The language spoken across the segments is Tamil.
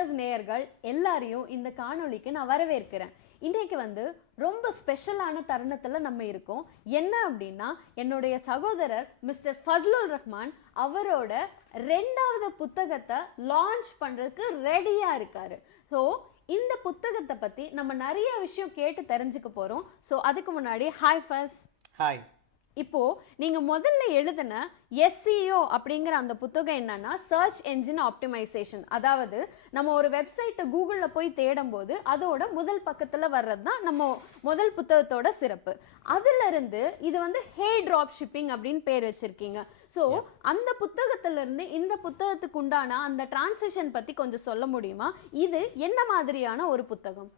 ஃபர்ஸ்ட் நேயர்கள் எல்லாரையும் இந்த காணொளிக்கு நான் வரவேற்கிறேன். இன்றைக்கு ரொம்ப ஸ்பெஷலான தருணத்தில் நம்ம இருக்கோம். என்ன அப்படின்னா, என்னுடைய சகோதரர் மிஸ்டர் ஃபஸ்லுர் ரஹ்மான் அவரோட 2வது புத்தகத்தை லான்ச் பண்ணுறதுக்கு ரெடியாக இருக்காரு. ஸோ இந்த புத்தகத்தை பற்றி நம்ம நிறைய விஷயம் கேட்டு தெரிஞ்சுக்க போகிறோம். ஸோ அதுக்கு முன்னாடி ஹாய் ஃபஸ். ஹாய். இப்போ நீங்க முதல்ல எழுதின SEO அப்படிங்கிற அந்த புத்தகம் என்னன்னா சர்ச் என்ஜின் ஆப்டிமைசேஷன். அதாவது நம்ம ஒரு வெப்சைட்டை கூகுள்ல போய் தேடும் போது அதோட முதல் பக்கத்துல வர்றது தான் நம்ம முதல் புத்தகத்தோட சிறப்பு. அதுல இருந்து இது ஹே டிராப் ஷிப்பிங் அப்படின்னு பேர் வச்சிருக்கீங்க. ஸோ அந்த புத்தகத்துல இருந்து இந்த புத்தகத்துக்கு உண்டான அந்த டிரான்சிஷன் பத்தி கொஞ்சம் சொல்ல முடியுமா? இது என்ன மாதிரியான ஒரு புத்தகம்?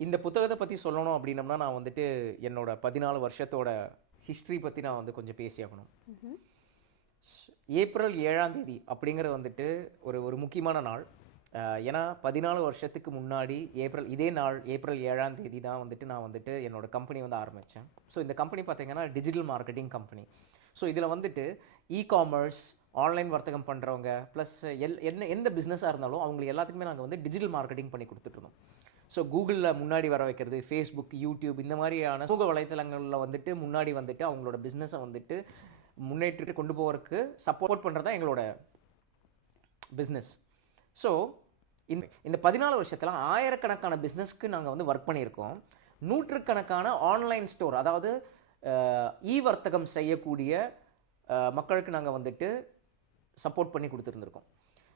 இந்த புத்தகத்தை பற்றி சொல்லணும் அப்படின்னம்னா நான் என்னோட 14 வருஷத்தோட ஹிஸ்ட்ரி பற்றி நான் கொஞ்சம் பேசியாகணும். ஏப்ரல் 7ஆம் தேதி அப்படிங்கிறது ஒரு முக்கியமான நாள். ஏன்னா 14 வருஷத்துக்கு முன்னாடி இதே நாள் ஏப்ரல் 7ஆம் தேதி தான் நான் என்னோட கம்பெனி ஆரம்பித்தேன். ஸோ இந்த கம்பெனி பார்த்தீங்கன்னா டிஜிட்டல் மார்க்கெட்டிங் கம்பெனி. ஸோ இதில் இ-காமர்ஸ், ஆன்லைன் வர்த்தகம் பண்ணுறவங்க ப்ளஸ் எந்த பிஸ்னஸாக இருந்தாலும் அவங்களுக்கு எல்லாத்துக்குமே நாங்கள் டிஜிட்டல் மார்க்கெட்டிங் பண்ணி கொடுத்துட்ருந்தோம். ஸோ கூகுளில் முன்னாடி வர வைக்கிறது, ஃபேஸ்புக், யூடியூப் இந்த மாதிரியான சமூக வலைத்தளங்களில் முன்னாடி அவங்களோட பிஸ்னஸை முன்னேற்றிட்டு கொண்டு போகிறதுக்கு சப்போர்ட் பண்ணுறது தான் எங்களோட பிஸ்னஸ். ஸோ இந்த 14 வருஷத்தில் ஆயிரக்கணக்கான பிஸ்னஸ்க்கு நாங்கள் ஒர்க் பண்ணியிருக்கோம். நூற்றுக்கணக்கான ஆன்லைன் ஸ்டோர், அதாவது வர்த்தகம் செய்யக்கூடிய மக்களுக்கு நாங்கள் சப்போர்ட் பண்ணி கொடுத்துருந்துருக்கோம்.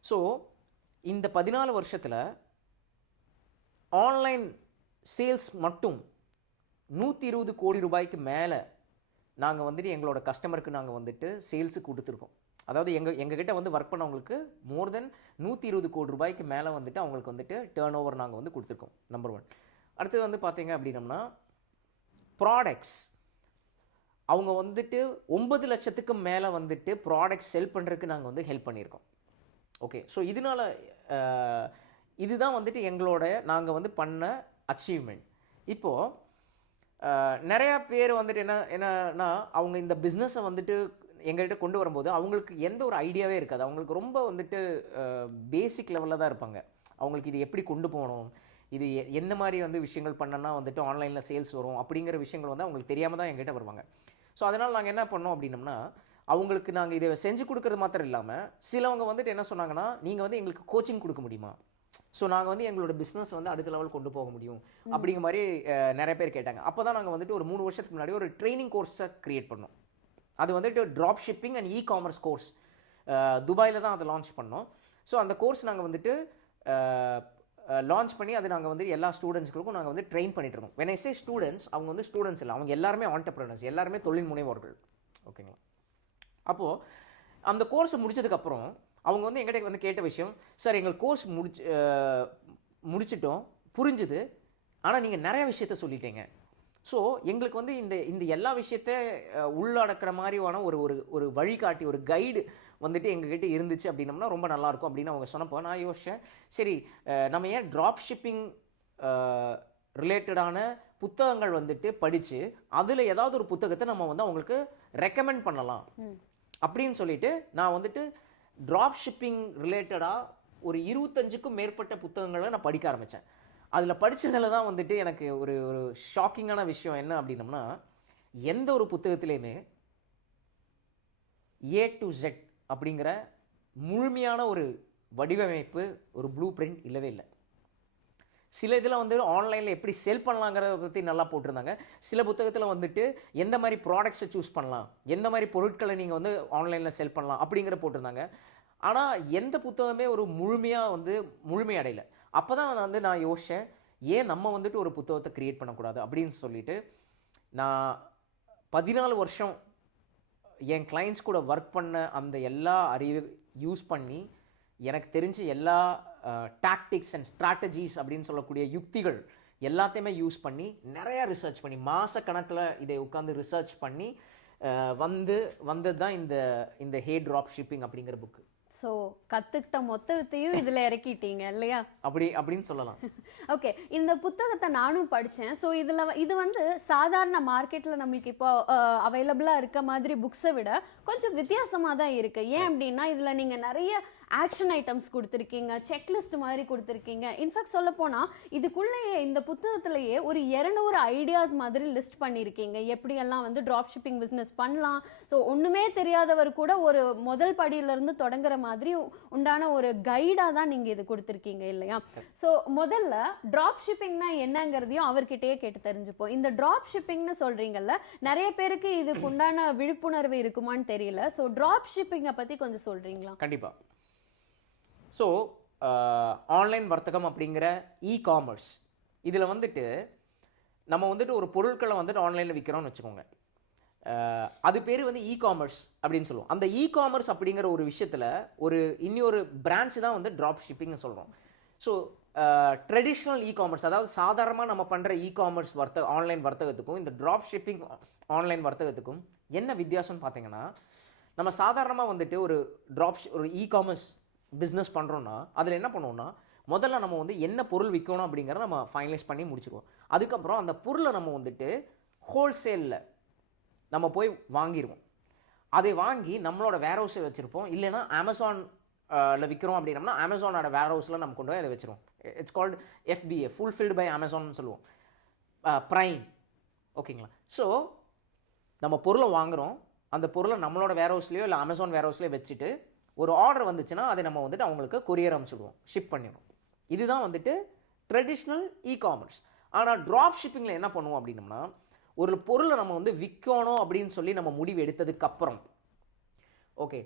ஸோ இந்த 14 வருஷத்தில் ஆன்லைன் சேல்ஸ் மட்டும் 120 கோடி ரூபாய்க்கு மேலே நாங்கள் எங்களோட கஸ்டமருக்கு நாங்கள் சேல்ஸுக்கு கொடுத்துருக்கோம். அதாவது எங்ககிட்ட ஒர்க் பண்ணவங்களுக்கு மோர் தென் 120 கோடி ரூபாய்க்கு மேலே அவங்களுக்கு டேர்ன் ஓவர் நாங்கள் கொடுத்துருக்கோம். நம்பர் 1. அடுத்தது பார்த்தீங்க அப்படின்னம்னா ப்ராடக்ட்ஸ், அவங்க 9 லட்சத்துக்கு மேலே ப்ராடக்ட்ஸ் செல் பண்ணுறதுக்கு நாங்கள் ஹெல்ப் பண்ணியிருக்கோம். ஓகே, ஸோ இதனால் இதுதான் எங்களோட நாங்கள் பண்ண அச்சீவ்மெண்ட். இப்போது நிறையா பேர் என்னன்னா அவங்க இந்த பிஸ்னஸை எங்கள்கிட்ட கொண்டு வரும்போது அவங்களுக்கு எந்த ஒரு ஐடியாவே இருக்காது. அவங்களுக்கு ரொம்ப பேசிக் லெவலில் தான் இருப்பாங்க. அவங்களுக்கு இது எப்படி கொண்டு போகணும், இது என்ன மாதிரி விஷயங்கள் பண்ணனா ஆன்லைனில் சேல்ஸ் வரும் அப்படிங்கிற விஷயங்கள் அவங்களுக்கு தெரியாமல் தான் எங்கள்கிட்ட வருவாங்க. ஸோ அதனால் நாங்கள் என்ன பண்ணோம் அப்படின்னம்னா, அவங்களுக்கு நாங்கள் இதை செஞ்சு கொடுக்குறது மாத்திரம் இல்லாமல் சிலவங்க என்ன சொன்னாங்கன்னா, நீங்கள் எங்களுக்கு கோச்சிங் கொடுக்க முடியுமா? ஸோ நாங்கள் எங்களோட பிஸ்னஸ் அடுத்த லெவல் கொண்டு போக முடியும் அப்படிங்கிற மாதிரி நிறைய பேர் கேட்டாங்க. அப்போ தான் நாங்கள் ஒரு 3 வருஷத்துக்கு முன்னாடி ஒரு ட்ரைனிங் கோர்ஸை க்ரியேட் பண்ணோம். அது drop shipping and e-commerce course. துபாயில் தான் அதை லான்ச் பண்ணோம். ஸோ அந்த கோர்ஸ் நாங்கள் லான்ச் பண்ணி அது நாங்கள் எல்லா ஸ்டூடெண்ட்ஸ்களுக்கும் நாங்கள் ட்ரெயின் பண்ணிட்டு இருக்கோம். வென் ஐ சே ஸ்டூடெண்ட்ஸ், அவங்க ஸ்டூடெண்ட்ஸ் இல்லை, அவங்க எல்லாருமே ஆண்டர்ப்ரனர்ஸ், எல்லாருமே தொழில் முனைவோர்கள். ஓகேங்களா? அப்போது அந்த கோர்ஸை முடிச்சதுக்கப்புறம் அவங்க எங்கிட்ட கேட்ட விஷயம், சார் எங்கள் கோர்ஸ் முடிச்சிட்டோம், புரிஞ்சுது, ஆனால் நீங்கள் நிறைய விஷயத்த சொல்லிட்டீங்க. ஸோ எங்களுக்கு இந்த எல்லா விஷயத்த உள்ளடக்கிற மாதிரியான ஒரு வழிகாட்டி, ஒரு கைடு எங்ககிட்ட இருந்துச்சு அப்படின்னம்னா ரொம்ப நல்லாயிருக்கும் அப்படின்னு அவங்க சொன்னப்போ நான் யோசித்தேன், சரி நம்ம ஏன் ட்ராப் ஷிப்பிங் ரிலேட்டடான புத்தகங்கள் படித்து அதில் ஏதாவது ஒரு புத்தகத்தை நம்ம அவங்களுக்கு ரெக்கமெண்ட் பண்ணலாம் அப்படின்னு சொல்லிட்டு நான் ட்ராப் ஷிப்பிங் ரிலேட்டடாக ஒரு 25க்கும் மேற்பட்ட புத்தகங்களை நான் படிக்க ஆரம்பித்தேன். அதில் படித்ததில் தான் எனக்கு ஒரு ஷாக்கிங்கான விஷயம் என்ன அப்படின்னம்னா, எந்த ஒரு புத்தகத்திலையுமே A to Z அப்படிங்கிற முழுமையான ஒரு வடிவமைப்பு, ஒரு ப்ளூ பிரிண்ட் இல்லவே இல்லை. சில இதில் ஆன்லைனில் எப்படி செல் பண்ணலாங்கிறத பற்றி நல்லா போட்டிருந்தாங்க. சில புத்தகத்தில் எந்த மாதிரி ப்ராடக்ட்ஸை சூஸ் பண்ணலாம், எந்த மாதிரி பொருட்களை நீங்கள் ஆன்லைனில் செல் பண்ணலாம் அப்படிங்கிற போட்டிருந்தாங்க. ஆனால் எந்த புத்தகமே ஒரு முழுமையாக முழுமையடையலை. அப்போ தான் நான் யோசித்தேன், ஏன் நம்ம ஒரு புத்தகத்தை க்ரியேட் பண்ணக்கூடாது அப்படின்னு சொல்லிட்டு நான் 14 வருஷம் என் கிளைண்ட்ஸ் கூட ஒர்க் பண்ண அந்த எல்லா அறிவு யூஸ் பண்ணி எனக்கு தெரிஞ்ச எல்லா டாக்டிக்ஸ் அண்ட் ஸ்ட்ராட்டஜிஸ் அப்படின்னு சொல்லக்கூடிய யுக்திகள் எல்லாத்தையுமே யூஸ் பண்ணி நிறையா ரிசர்ச் பண்ணி மாதக்கணக்கில் இதை உட்காந்து ரிசர்ச் பண்ணி வந்தது தான் இந்த ஹே ட்ராப் ஷிப்பிங் அப்படிங்கிற புக்கு. ஸோ கற்றுக்கிட்ட மொத்தத்தையும் இதில் இறக்கிட்டீங்க இல்லையா? அப்படின்னு சொல்லலாம். ஓகே, இந்த புத்தகத்தை நானும் படித்தேன். ஸோ இது சாதாரண மார்க்கெட்டில் நம்மளுக்கு இப்போ அவைலபிளாக இருக்க மாதிரி புக்ஸை விட கொஞ்சம் வித்தியாசமாக தான் இருக்குது. ஏன் அப்படின்னா இதில் நீங்கள் நிறைய ஆக்ஷன் ஐட்டம்ஸ் கொடுத்துருக்கீங்க, செக்லிஸ்ட் மாதிரி கொடுத்துருக்கீங்க. இன்ஃபேக்ட் சொல்ல போனால் இதுக்குள்ளேயே இந்த புத்தகத்திலேயே ஒரு 200 ஐடியாஸ் மாதிரி லிஸ்ட் பண்ணியிருக்கீங்க. எப்படியெல்லாம் வந்து ட்ராப் ஷிப்பிங் பிஸ்னஸ் பண்ணலாம். ஸோ ஒன்றுமே தெரியாதவர் கூட ஒரு முதல் படியிலேருந்து தொடங்குற மாதிரி உண்டான ஒரு கைடாக தான் நீங்கள் இது கொடுத்துருக்கீங்க இல்லையா? ஸோ முதல்ல ட்ராப் ஷிப்பிங்னா என்னங்கிறதையும் அவர்கிட்டயே கேட்டு தெரிஞ்சுப்போம். இந்த ட்ராப் ஷிப்பிங்னு சொல்கிறீங்கல்ல, நிறைய பேருக்கு இதுக்கு உண்டான விழிப்புணர்வு இருக்குமான்னு தெரியல. ஸோ ட்ராப் ஷிப்பிங்கை பற்றி கொஞ்சம் சொல்கிறீங்களா? கண்டிப்பாக. ஸோ ஆன்லைன் வர்த்தகம் அப்படிங்கிற காமர்ஸ் இதில் வந்துட்டு நம்ம வந்துட்டு ஒரு பொருட்களை வந்துட்டு ஆன்லைனில் விற்கிறோம்னு வச்சுக்கோங்க. அது பேர் வந்து காமர்ஸ் அப்படின்னு சொல்லுவோம். அந்த காமர்ஸ் அப்படிங்கிற ஒரு விஷயத்தில் இன்னொரு பிரான்ச் தான் வந்து ட்ராப் ஷிப்பிங்னு சொல்கிறோம். ஸோ ட்ரெடிஷ்னல் காமர்ஸ், அதாவது சாதாரணமாக நம்ம பண்ணுற காமர்ஸ் ஆன்லைன் வர்த்தகத்துக்கும் இந்த ட்ராப் ஷிப்பிங் ஆன்லைன் வர்த்தகத்துக்கும் என்ன வித்தியாசம்னு பார்த்தீங்கன்னா, நம்ம சாதாரணமாக வந்துட்டு ஒரு காமர்ஸ் பிஸ்னஸ் பண்ணுறோன்னா அதில் என்ன பண்ணுவோம்னா, முதல்ல நம்ம வந்து என்ன பொருள் விற்கணும் அப்படிங்கிறத நம்ம ஃபைனலைஸ் பண்ணி முடிச்சிடுவோம். அதுக்கப்புறம் அந்த பொருளை நம்ம வந்துட்டு ஹோல்சேலில் நம்ம போய் வாங்கிடுவோம். அதை வாங்கி நம்மளோட வேர்ஹவுஸில் வச்சுருப்போம். இல்லைன்னா அமேசானில் விற்கிறோம் அப்படின்னம்னா அமேசானோட வேர்ஹவுஸில் நம்ம கொண்டு போய் அதை வச்சுருவோம். It's called FBA, fulfilled by அமேசான்னு சொல்லுவோம். ப்ரைம், ஓகேங்களா? ஸோ நம்ம பொருளை வாங்குகிறோம், அந்த பொருளை நம்மளோட வேர்ஹவுஸ்லேயோ இல்லை அமேசான் வேர்ஹவுஸ்லேயோ வச்சுட்டு ஒரு ஆர்டர் வந்துச்சுன்னா அதை நம்ம வந்துட்டு அவங்களுக்கு கொரியர் அனுப்பிச்சுடுவோம், ஷிப் பண்ணிடுவோம். இதுதான் வந்துட்டு ட்ரெடிஷ்னல் காமர்ஸ். ஆனால் ட்ராப் ஷிப்பிங்கில் என்ன பண்ணுவோம் அப்படின்னம்னா, ஒரு பொருளை நம்ம வந்து விற்கணும் அப்படின்னு சொல்லி நம்ம முடிவு எடுத்ததுக்கப்புறம் ஓகே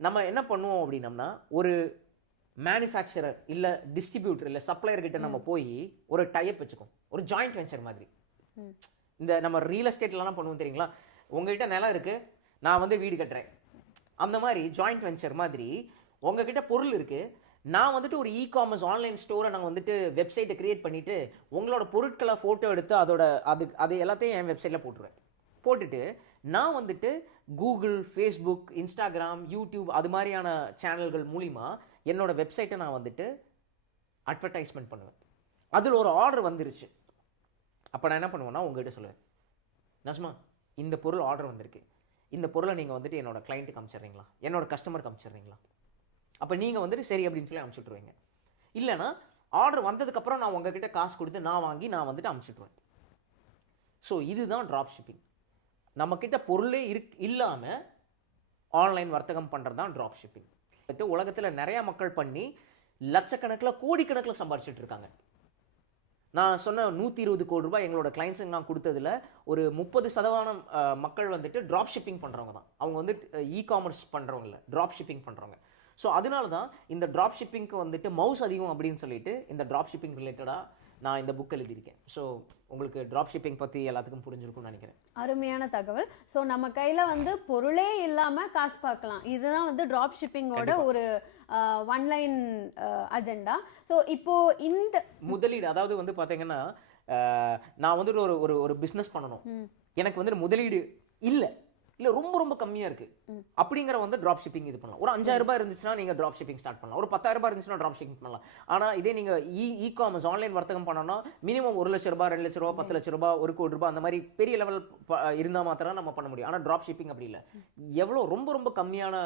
நம்ம என்ன பண்ணுவோம் அப்படின்னம்னா, ஒரு மேனுஃபேக்சரர் இல்லை டிஸ்ட்ரிபியூட்டர் இல்லை சப்ளையர்கிட்ட நம்ம போய் ஒரு டைப் வச்சுக்கோம், ஒரு ஜாயிண்ட் வெஞ்சர் மாதிரி. இந்த நம்ம ரியல் எஸ்டேட்லாம் பண்ணுவோம் தெரியுங்களா, உங்ககிட்ட நிலம் இருக்குது, நான் வந்து வீடு கட்டுறேன். அந்த மாதிரி ஜாயிண்ட் வெஞ்சர் மாதிரி உங்ககிட்ட பொருள் இருக்குது, நான் வந்துட்டு ஒரு காமர்ஸ் ஆன்லைன் ஸ்டோரை நாங்கள் வந்துட்டு வெப்சைட்டை க்ரியேட் பண்ணிவிட்டு உங்களோட பொருட்களை ஃபோட்டோ எடுத்து அது எல்லாத்தையும் என் வெப்சைட்டில் போட்டுருவேன். போட்டுட்டு நான் வந்துட்டு கூகுள், ஃபேஸ்புக், இன்ஸ்டாகிராம், யூடியூப் அது மாதிரியான சேனல்கள் மூலிமா என்னோடய வெப்சைட்டை நான் வந்துட்டு அட்வர்டைஸ்மெண்ட் பண்ணுவேன். அதில் ஒரு ஆர்டர் வந்துருச்சு. அப்போ நான் என்ன பண்ணுவேன்னா உங்கள்கிட்ட சொல்லுவேன், நஸ்மா இந்த பொருள் ஆர்டர் வந்திருக்கு, இந்த பொருளை நீங்கள் வந்துட்டு என்னோட கிளைண்ட்டுக்கு அனுப்பிச்சிடுறீங்களா, என்னோட கஸ்டமருக்கு அனுப்பிச்சிடுறீங்களா? அப்போ நீங்கள் வந்துட்டு சரி அப்படின்னு சொல்லி அனுப்பிச்சுட்ருவீங்க. இல்லைனா ஆர்டர் வந்ததுக்கப்புறம் நான் உங்ககிட்ட காசு கொடுத்து நான் வாங்கி நான் வந்துட்டு அனுப்பிச்சுட்ருவேன். ஸோ இதுதான் ட்ராப் ஷிப்பிங். நம்மக்கிட்ட பொருளே இல்லாமல் ஆன்லைன் வர்த்தகம் பண்ணுறது தான் ட்ராப் ஷிப்பிங். உலகத்தில் நிறையா மக்கள் பண்ணி லட்சக்கணக்கில் கோடிக்கணக்கில் சம்பாரிச்சிட்டு இருக்காங்க. நான் சொன்ன 120 கோடி ரூபாய் எங்களோட கிளைண்ட்ஸுக்கு நான் கொடுத்ததில் ஒரு 30% மக்கள் வந்துட்டு ட்ராப் ஷிப்பிங் பண்ணுறவங்க தான். அவங்க வந்துட்டு காமர்ஸ் பண்ணுறவங்க இல்லை, ட்ராப் ஷிப்பிங் பண்ணுறவங்க. ஸோ அதனால தான் இந்த ட்ராப் ஷிப்பிங்க்கு வந்துட்டு மவுஸ் அதிகம் அப்படின்னு சொல்லிட்டு இந்த ட்ராப் ஷிப்பிங் ரிலேட்டடாக நான் இந்த புக் எழுதியிருக்கேன். ஸோ உங்களுக்கு ட்ராப் ஷிப்பிங் பற்றி எல்லாத்துக்கும் புரிஞ்சிருக்கும்னு நினைக்கிறேன். அருமையான தகவல். ஸோ நம்ம கையில் வந்து பொருளே இல்லாமல் காசு பார்க்கலாம், இதுதான் வந்து ட்ராப் ஷிப்பிங்கோட ஒரு ஒன்லைன் அஜெண்டா. ஸோ இப்போ இந்த முதலீடு, அதாவது வந்து பார்த்தீங்கன்னா நான் வந்துட்டு ஒரு பிஸ்னஸ் பண்ணணும், எனக்கு வந்துட்டு முதலீடு இல்லை ரொம்ப ரொம்ப கம்மியாக இருக்குது அப்படிங்கிற வந்து ட்ராப் ஷிப்பிங் இது பண்ணலாம். ஒரு 5000 ரூபாய் இருந்துச்சுன்னா நீங்கள் ட்ராப் ஷிப்பிங் ஸ்டார்ட் பண்ணலாம். ஒரு 10,000 ரூபாய் இருந்துச்சுன்னா ட்ராப் ஷிப்பிங் பண்ணலாம். ஆனால் இதே நீங்கள் காமர்ஸ் ஆன்லைன் வர்த்தகம் பண்ணோன்னா மினிமம் 1 லட்ச ரூபாய், 2 லட்ச ரூபா, 10 லட்ச ரூபாய், 1 கோடி ரூபாய் அந்த மாதிரி பெரிய லெவல் இருந்தால் மாத்திரம் நம்ம பண்ண முடியும். ஆனால் ட்ராப் ஷிப்பிங் அப்படி இல்லை, எவ்வளோ ரொம்ப ரொம்ப கம்மியான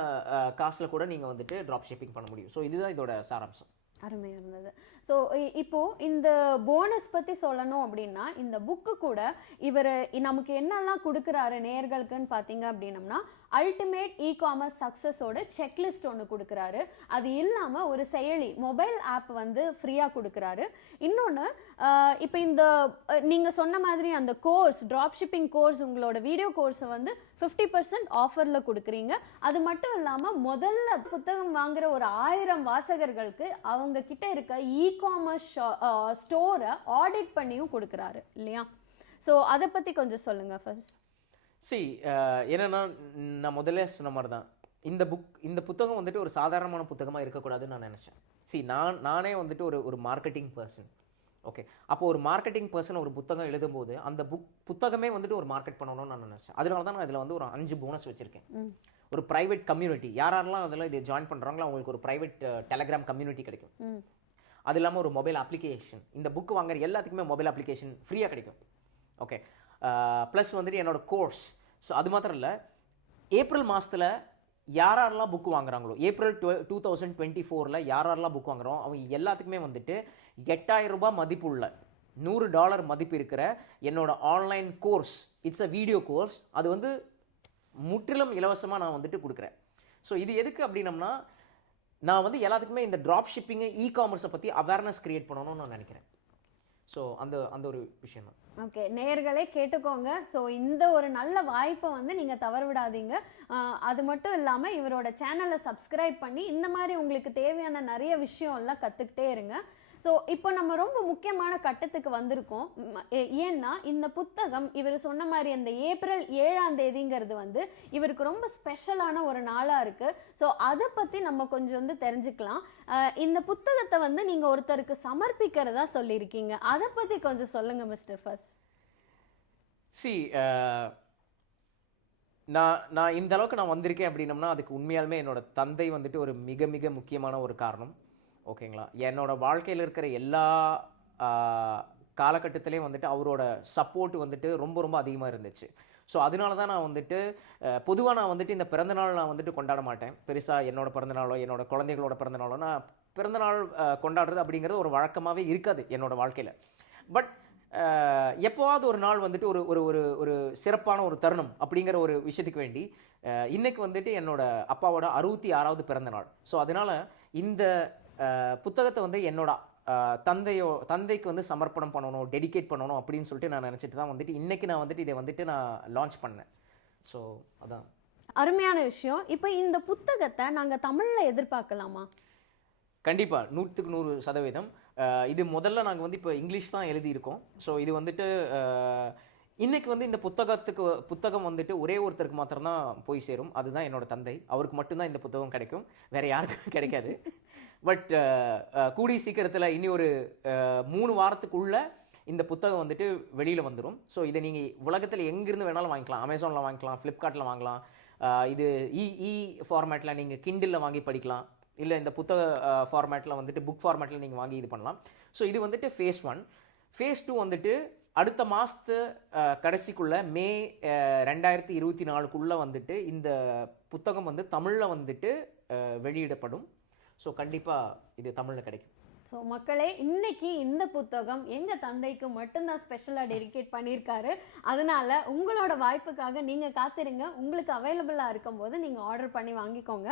காசில் கூட நீங்கள் வந்துட்டு ட்ராப் ஷிப்பிங் பண்ண முடியும். ஸோ இதுதான் இதோட சாராம்சம். அருமையாக இருந்தது. ஸோ இப்போ இந்த போனஸ் பற்றி சொல்லணும் அப்படின்னா, இந்த புக்கு கூட இவர் நமக்கு என்னெல்லாம் கொடுக்குறாரு நேயர்களுக்குன்னு பார்த்தீங்க அப்படின்னம்னா, அல்டிமேட் காமர்ஸ் சக்ஸஸோட செக்லிஸ்ட் ஒன்று கொடுக்குறாரு. அது இல்லாமல் ஒரு செயலி, மொபைல் ஆப் வந்து ஃப்ரீயாக கொடுக்குறாரு. இன்னொன்று, இப்போ இந்த நீங்கள் சொன்ன மாதிரி அந்த கோர்ஸ், ட்ராப் ஷிப்பிங் கோர்ஸ், உங்களோட வீடியோ கோர்ஸை வந்து 50% ஆஃபரில் கொடுக்குறீங்க. அது மட்டும் இல்லாமல் முதல்ல புத்தகம் வாங்குகிற ஒரு 1000 வாசகர்களுக்கு அவங்க கிட்ட இருக்க காமர்ஸ் ஸ்டோரை ஆடிட் பண்ணியும் கொடுக்குறாரு இல்லையா? ஸோ அதை பற்றி கொஞ்சம் சொல்லுங்கள் ஃபர்ஸ்ட். என்னன்னா நான் முதல்ல சொன்ன மாதிரி தான் இந்த புத்தகம் வந்துட்டு ஒரு சாதாரணமான புத்தகமாக இருக்கக்கூடாதுன்னு நான் நினச்சேன். நானே வந்துட்டு ஒரு மார்க்கெட்டிங் பர்சன். ஓகே, அப்போ ஒரு மார்க்கெட்டிங் பர்சன் ஒரு புத்தகம் எழுதும்போது அந்த புத்தகமே வந்துட்டு ஒரு மார்க்கெட் பண்ணணும்னு நான் நினச்சேன். அதனால தான் நான் இதில் வந்து ஒரு 5 போனஸ் வச்சுருக்கேன். ஒரு ப்ரைவேட் கம்யூனிட்டி, யாரெல்லாம் அதில் இதை ஜாயின் பண்ணுறாங்களோ அவங்களுக்கு ஒரு ப்ரைவேட் டெலகிராம் கம்யூனிட்டி கிடைக்கும். அது இல்லாமல் ஒரு மொபைல் அப்ளிகேஷன், இந்த புக்கு வாங்குற எல்லாத்துக்குமே மொபைல் அப்ளிகேஷன் ஃப்ரீயாக கிடைக்கும். ஓகே, ப்ளஸ் வந்துட்டு என்னோடய கோர்ஸ். ஸோ அது மாத்திரம் இல்லை, ஏப்ரல் மாதத்தில் யாரெல்லாம் புக் வாங்குறாங்களோ ஏப்ரல் 2024 யாரெல்லாம் புக் வாங்குறோம் அவங்க எல்லாத்துக்குமே வந்துட்டு 8000 ரூபாய் மதிப்புள்ள $100 மதிப்பு இருக்கிற என்னோட online course, it's a video course, அது வந்து முற்றிலும் இலவசமாக நான் வந்துட்டு கொடுக்குறேன். ஸோ இது எதுக்கு அப்படின்னம்னா, நான் வந்து எல்லாத்துக்குமே இந்த ட்ராப் ஷிப்பிங்கு காமர்ஸை பற்றி அவேர்னஸ் கிரியேட் பண்ணணும்னு நான் நினைக்கிறேன். ஸோ அந்த அந்த ஒரு விஷயம் தான். ஓகே, நேயர்களே கேட்டுக்கோங்க. ஸோ இந்த ஒரு நல்ல வாய்ப்பை வந்து நீங்கள் தவற விடாதீங்க. அது மட்டும் இல்லாமல் இவரோட சேனலை சப்ஸ்கிரைப் பண்ணி இந்த மாதிரி உங்களுக்கு தேவையான நிறைய விஷயம் எல்லாம் கற்றுக்கிட்டே இருங்க. ஸோ இப்போ நம்ம ரொம்ப முக்கியமான கட்டத்துக்கு வந்திருக்கோம். ஏன்னா இந்த புத்தகம் இவர் சொன்ன மாதிரி அந்த ஏப்ரல் 7ஆம் தேதிங்கிறது வந்து இவருக்கு ரொம்ப ஸ்பெஷலான ஒரு நாளாக இருக்குது. ஸோ அதை பற்றி நம்ம கொஞ்சம் வந்து தெரிஞ்சுக்கலாம். இந்த புத்தகத்தை வந்து நீங்கள் ஒருத்தருக்கு சமர்ப்பிக்கிறதா சொல்லியிருக்கீங்க, அதை பற்றி கொஞ்சம் சொல்லுங்கள் மிஸ்டர் ஃபர்ஸ்ட். நான் இந்த அளவுக்கு நான் வந்திருக்கேன் அப்படின்னம்னா அதுக்கு உண்மையாலுமே என்னோட தந்தை வந்துட்டு ஒரு மிக மிக முக்கியமான ஒரு காரணம். ஓகேங்களா, என்னோட வாழ்க்கையில் இருக்கிற எல்லா காலகட்டத்திலையும் வந்துட்டு அவரோட சப்போர்ட் வந்துட்டு ரொம்ப ரொம்ப அதிகமாக இருந்துச்சு. ஸோ அதனால தான் நான் வந்துட்டு பொதுவாக நான் வந்துட்டு இந்த பிறந்தநாள் நான் வந்துட்டு கொண்டாட மாட்டேன். பெருசாக என்னோட பிறந்தநாளோ என்னோட குழந்தைகளோட பிறந்தநாளோ நான் பிறந்தநாள் கொண்டாடுறது அப்படிங்கிறது ஒரு வழக்கமாகவே இருக்காது என்னோட வாழ்க்கையில். பட் எப்போவாவது ஒரு நாள் வந்துட்டு ஒரு ஒரு ஒரு ஒரு சிறப்பான ஒரு தருணம் அப்படிங்கிற ஒரு விஷயத்துக்கு வேண்டி இன்றைக்கி வந்துட்டு என்னோட அப்பாவோட 66வது பிறந்த நாள். ஸோ அதனால் இந்த புத்தகத்தை வந்து என்னோட தந்தைக்கு வந்து சமர்ப்பணம் பண்ணணும், டெடிகேட் பண்ணணும் அப்படின்னு சொல்லிட்டு நான் நினச்சிட்டு தான் வந்துட்டு இன்றைக்கி நான் வந்துட்டு இதை வந்துட்டு நான் லான்ச் பண்ணேன். ஸோ அதான் அருமையான விஷயம். இப்போ இந்த புத்தகத்தை நாங்கள் தமிழில் எதிர்பார்க்கலாமா? கண்டிப்பாக 100% இது முதல்ல நாங்கள் வந்து இப்போ இங்கிலீஷ் தான் எழுதியிருக்கோம். ஸோ இது வந்துட்டு இன்றைக்கி வந்து இந்த புத்தகம் வந்துட்டு ஒரே ஒருத்தருக்கு மாத்திரம்தான் போய் சேரும். அதுதான் என்னோட தந்தை. அவருக்கு மட்டும்தான் இந்த புத்தகம் கிடைக்கும், வேறு யாருக்கும் கிடைக்காது. பட் கூடிய சீக்கிரத்தில் இனி ஒரு 3 வாரத்துக்குள்ளே இந்த புத்தகம் வந்துட்டு வெளியில் வந்துடும். ஸோ இதை நீங்கள் உலகத்தில் எங்கேருந்து வேணாலும் வாங்கிக்கலாம். அமேசானில் வாங்கிக்கலாம், ஃப்ளிப்கார்ட்டில் வாங்கலாம். இது ஃபார்மேட்டில் நீங்கள் கிண்டிலில் வாங்கி படிக்கலாம், இல்லை இந்த புத்தக ஃபார்மேட்டில் வந்துட்டு புக் ஃபார்மேட்டில் நீங்கள் வாங்கி இது பண்ணலாம். ஸோ இது வந்துட்டு ஃபேஸ் 1. ஃபேஸ் 2 வந்துட்டு அடுத்த மாதத்து கடைசிக்குள்ளே மே 2024க்குள்ளே வந்துட்டு இந்த புத்தகம் வந்து தமிழில் வந்துட்டு வெளியிடப்படும். ஸோ கண்டிப்பாக இது தமிழில் கிடைக்கும். ஸோ மக்களே, இன்னைக்கு இந்த புத்தகம் எங்கள் தந்தைக்கு மட்டும்தான் ஸ்பெஷலாக டெடிகேட் பண்ணியிருக்காரு. அதனால உங்களோட வாய்ப்புக்காக நீங்கள் காத்திருங்க. உங்களுக்கு அவைலபிளாக இருக்கும் போது நீங்கள் ஆர்டர் பண்ணி வாங்கிக்கோங்க.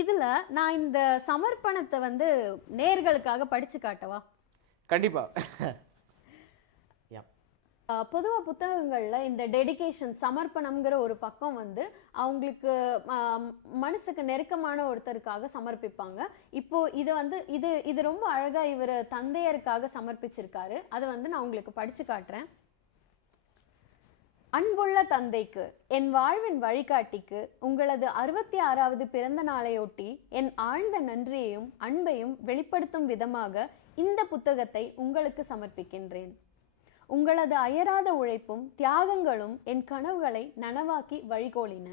இதில் நான் இந்த சமர்ப்பணத்தை வந்து நேயர்களுக்காக படித்து காட்டவா? கண்டிப்பாக. பொதுவாக புத்தகங்களில் இந்த டெடிகேஷன், சமர்ப்பணம்ங்கிற ஒரு பக்கம் வந்து அவங்களுக்கு மனசுக்கு நெருக்கமான ஒருத்தருக்காக சமர்ப்பிப்பாங்க. இப்போ இது வந்து இது ரொம்ப அழகாக இவர் தந்தையருக்காக சமர்ப்பிச்சிருக்காரு. அதை வந்து நான் உங்களுக்கு படித்து காட்டுறேன். அன்புள்ள தந்தைக்கு, என் வாழ்வின் வழிகாட்டிக்கு உங்களது 66வது பிறந்த நாளையொட்டி என் ஆழ்ந்த நன்றியையும் அன்பையும் வெளிப்படுத்தும் விதமாக இந்த புத்தகத்தை உங்களுக்கு சமர்ப்பிக்கின்றேன். உங்களது அயராத உழைப்பும் தியாகங்களும் என் கனவுகளை நனவாக்கி வழிகோலின.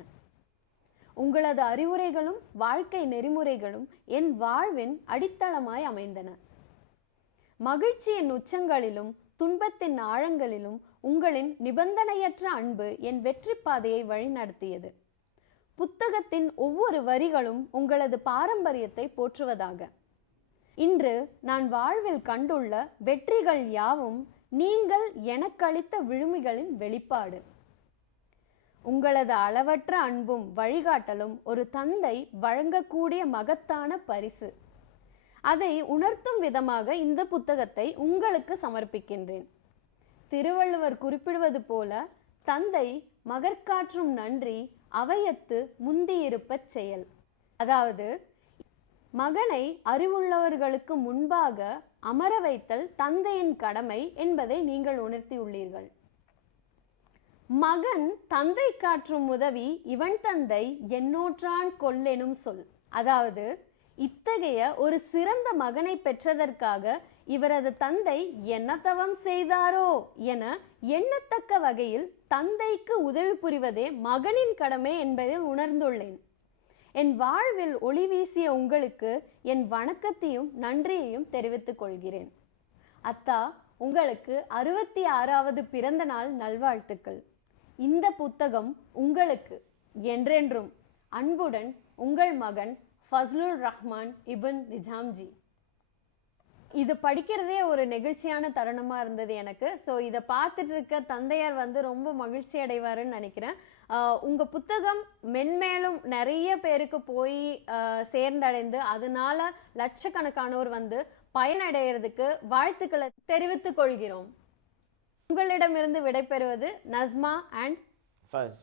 உங்களது அறிவுரைகளும் வாழ்க்கை நெறிமுறைகளும் என் வாழ்வின் அடித்தளமாய் அமைந்தன. மகிழ்ச்சியின் உச்சங்களிலும் துன்பத்தின் ஆழங்களிலும் உங்களின் நிபந்தனையற்ற அன்பு என் வெற்றி பாதையை வழிநடத்தியது. புத்தகத்தின் ஒவ்வொரு வரிகளும் உங்களது பாரம்பரியத்தை போற்றுவதாக. இன்று நான் வாழ்வில் கண்டுள்ள வெற்றிகள் யாவும் நீங்கள் எனக்களித்த விழுமிகளின் வெளிப்பாடு. உங்களது அளவற்ற அன்பும் வழிகாட்டலும் ஒரு தந்தை வழங்கக்கூடிய மகத்தான பரிசு. அதை உணர்த்தும் விதமாக இந்த புத்தகத்தை உங்களுக்கு சமர்ப்பிக்கின்றேன். திருவள்ளுவர் குறிப்பிடுவது போல, தந்தை மகற்காற்றும் நன்றி அவையத்து முந்தியிருப்பச் செயல். அதாவது, மகனை அறிவுள்ளவர்களுக்கு முன்பாக அமர வைத்தல் தந்தையின் கடமை என்பதை நீங்கள் உணர்த்தியுள்ளீர்கள். மகன் தந்தை காற்றும் உதவி இவன் தந்தை என்னோற்றான் கொல்லெனும் சொல். அதாவது, இத்தகைய ஒரு சிறந்த மகனை பெற்றதற்காக இவரது தந்தை என்ன தவம் செய்தாரோ என எண்ணத்தக்க வகையில் தந்தைக்கு உதவி புரிவதே மகனின் கடமை என்பதை உணர்ந்துள்ளேன். என் வாழ்வில் ஒளி வீசிய உங்களுக்கு என் வணக்கத்தையும் நன்றியையும் தெரிவித்துக் கொள்கிறேன். அத்தா, உங்களுக்கு 66வது பிறந்த நாள் நல்வாழ்த்துக்கள். இந்த புத்தகம் உங்களுக்கு என்றென்றும் அன்புடன் உங்கள் மகன் ஃபஸ்லுர் ரஹ்மான் இப்ன் நிஜாம்ஜி. இது படிக்கிறதே ஒரு நெகிழ்ச்சியான தருணமா இருந்தது எனக்கு. ஸோ இதை பார்த்துட்டு இருக்க தந்தையார் வந்து ரொம்ப மகிழ்ச்சி அடைவாருன்னு நினைக்கிறேன். உங்க புத்தகம் மென்மேலும் நிறைய பேருக்கு போய் சேர்ந்தடைந்து அதனால லட்சக்கணக்கானோர் வந்து பயனடைகிறதுக்கு வாழ்த்துக்களை தெரிவித்துக் கொள்கிறோம். உங்களிடமிருந்து விடைபெறுவது நஸ்மா அண்ட் ஃபஸ்.